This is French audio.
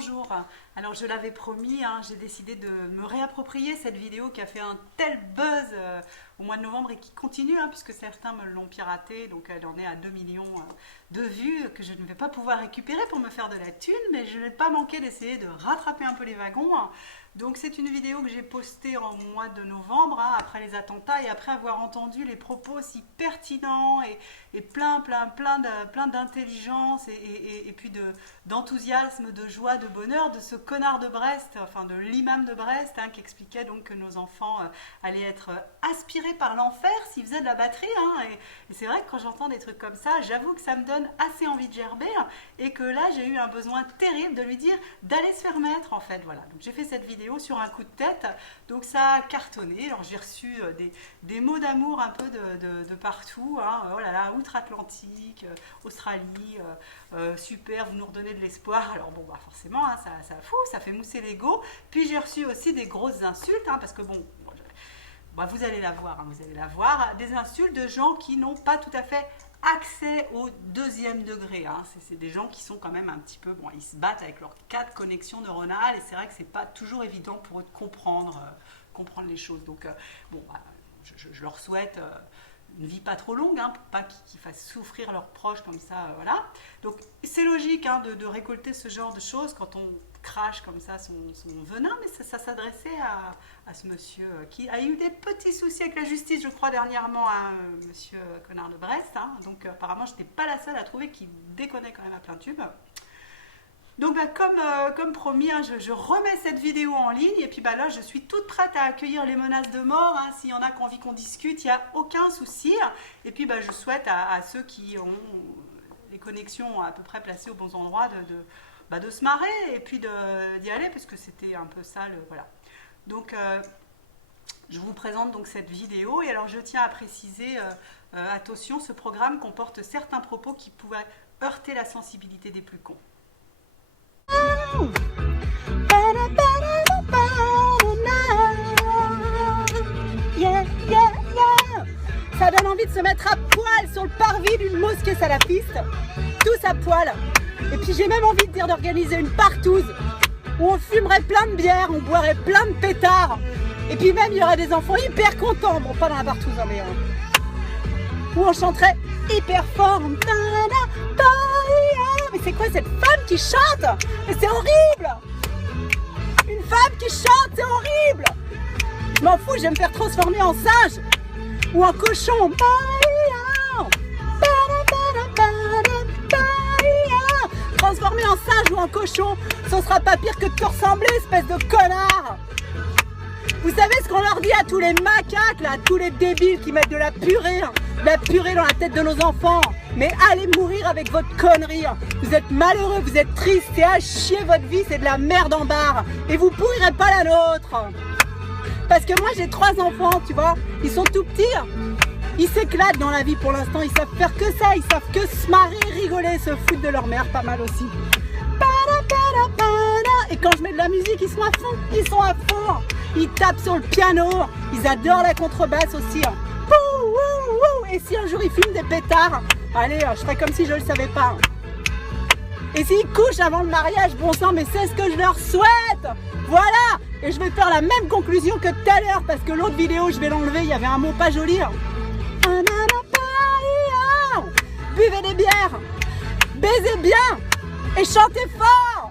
bonjour. Alors je l'avais promis, j'ai décidé de me réapproprier cette vidéo qui a fait un tel buzz au mois de novembre et qui continue, puisque certains me l'ont piraté, donc elle en est à 2 millions de vues que je ne vais pas pouvoir récupérer pour me faire de la thune, mais je n'ai pas manqué d'essayer de rattraper un peu les wagons. Donc c'est une vidéo que j'ai postée en mois de novembre, après les attentats et après avoir entendu les propos si pertinents et plein d'intelligence et puis d'enthousiasme, de joie, de bonheur de ce connard de Brest, enfin de l'imam de Brest, qui expliquait donc que nos enfants allaient être aspirés par l'enfer s'ils faisaient de la batterie. Et c'est vrai que quand j'entends des trucs comme ça, j'avoue que ça me donne assez envie de gerber et que là j'ai eu un besoin terrible de lui dire d'aller se faire mettre en fait. Voilà, donc j'ai fait cette vidéo sur un coup de tête, donc ça a cartonné. Alors j'ai reçu des mots d'amour un peu de partout, oh là là, outre-Atlantique, Australie, super, vous nous redonnez de l'espoir. Alors bon, forcément, ça fout, ça fait mousser l'ego. Puis j'ai reçu aussi des grosses insultes, parce que bon, vous allez la voir, des insultes de gens qui n'ont pas tout à fait accès au deuxième degré. C'est des gens qui sont quand même un petit peu, ils se battent avec leurs 4 connexions neuronales et c'est vrai que c'est pas toujours évident pour eux de comprendre les choses. Donc je leur souhaite une vie pas trop longue, pour pas qu'ils fassent souffrir leurs proches comme ça, voilà. Donc c'est logique de récolter ce genre de choses quand on crache comme ça son venin, mais ça s'adressait à ce monsieur qui a eu des petits soucis avec la justice, je crois, dernièrement, monsieur connard de Brest. Donc apparemment, je n'étais pas la seule à trouver qu'il déconnait quand même à plein tube. Donc comme promis, je remets cette vidéo en ligne et puis là je suis toute prête à accueillir les menaces de mort. S'il y en a qui ont envie qu'on discute, il n'y a aucun souci. Et puis je souhaite à ceux qui ont les connexions à peu près placées aux bons endroits de se marrer et puis d'y aller, parce que c'était un peu ça, voilà. Donc je vous présente donc cette vidéo et alors je tiens à préciser, attention, ce programme comporte certains propos qui pourraient heurter la sensibilité des plus cons. Yeah, yeah, yeah. Ça donne envie de se mettre à poil sur le parvis d'une mosquée salafiste, tous à poil. Et puis j'ai même envie de dire d'organiser une partouze où on fumerait plein de bière, on boirait plein de pétards. Et puis même il y aurait des enfants hyper contents, bon pas dans la partouze mais où on chanterait hyper fort. Mais c'est quoi cette femme qui chante? Mais c'est horrible! Une femme qui chante, c'est horrible! Je m'en fous, je vais me faire transformer en singe ou en cochon. Transformer en singe ou en cochon, ce sera pas pire que de te ressembler, espèce de connard! Vous savez ce qu'on leur dit à tous les macaques, à tous les débiles qui mettent de la purée dans la tête de nos enfants? Mais allez mourir avec votre connerie. Vous êtes malheureux, vous êtes triste, c'est à chier votre vie, c'est de la merde en barre. Et vous pourrirez pas la nôtre. Parce que moi j'ai 3 enfants, tu vois, ils sont tout petits. Ils s'éclatent dans la vie pour l'instant, ils savent faire que ça, ils savent que se marrer, rigoler, se foutre de leur mère, pas mal aussi. Et quand je mets de la musique, ils sont à fond, ils tapent sur le piano, ils adorent la contrebasse aussi. Et si un jour ils fument des pétards, allez, je ferai comme si je le savais pas. Et s'ils couchent avant le mariage, bon sang, mais c'est ce que je leur souhaite. Voilà. Et je vais faire la même conclusion que tout à l'heure, parce que l'autre vidéo, je vais l'enlever, il y avait un mot pas joli. Buvez des bières, baisez bien et chantez fort.